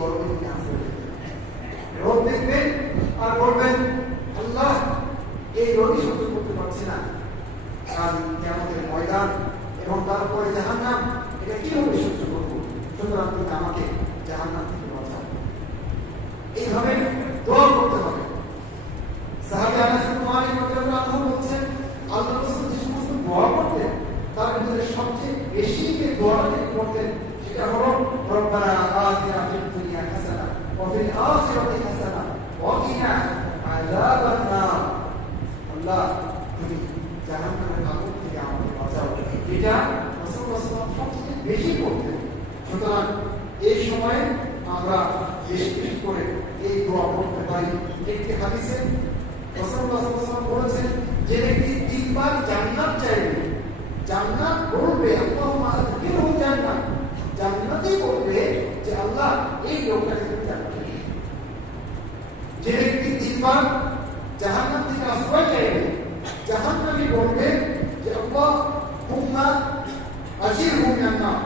গরমে তিনি আসতে রোদ দেখবেন আর বলবেন আল্লাহ এই রোদই সহ্য করতে পারছি না, কাল কিয়ামতের ময়দান এবং তারপরে জাহান্নাম, এটা কিভাবে সহ্য করবো? সুতরাং তুমি আমাকে জাহান্নাম থেকে বাঁচাও। এইভাবে দোয়া করতে হবে। সাহাবী আনাস ইবনে মালিক রাদিয়াল্লাহু আনহু বলছেন আল্লাহ রাসূল যে সমস্ত দোয়া করতেন তার ভিতরে সবচেয়ে বেশি যে দোয়াটা করতেন সেটা হলো রব্বানা আতিনা ফিদ দুনিয়া হাসানা ওয়া ফিল আখিরাতি হাসানা ওয়া কিনা আযাবান নার। আল্লাহ তুমি জাহান্নামের আগুন থেকে আমাকে বাঁচাও। এটা রাসূলুল্লাহ সাল্লাল্লাহু আলাইহি ওয়াসাল্লাম সবচেয়ে বেশি করতেন। সুতরাং এই সময়ে আমরা বেশি বেশি করে এই দোয়া করতে পারি। একটি হাদিসে রাসূলুল্লাহ সাল্লাল্লাহু আলাইহি ওয়াসাল্লাম বলেছেন যে ব্যক্তি তিনবার জান্নাত চাইবে, জান্নাত বলবে আল্লাহুম্মা আদখিলহু জান্নাত, জান্নাতই বলবে যে আল্লাহ এই লোকটাকে তুমি জান্নাতে দিও। যে ব্যক্তি তিনবার জাহান্নাম থেকে আশ্রয় চাইবে, জাহান্নামী বলবে যে আল্লাহুম্মা আশিরহু মিনান নার,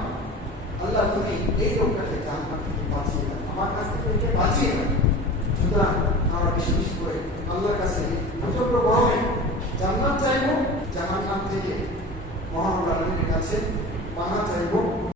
আল্লাহ তুমি এই লোকটাকে জাহান্নাম থেকে বাঁচিয়ে দাও, আমার কাছ থেকে বাঁচিয়ে দাও। সুতরাং আমরা বেশি বেশি করে আল্লাহর কাছে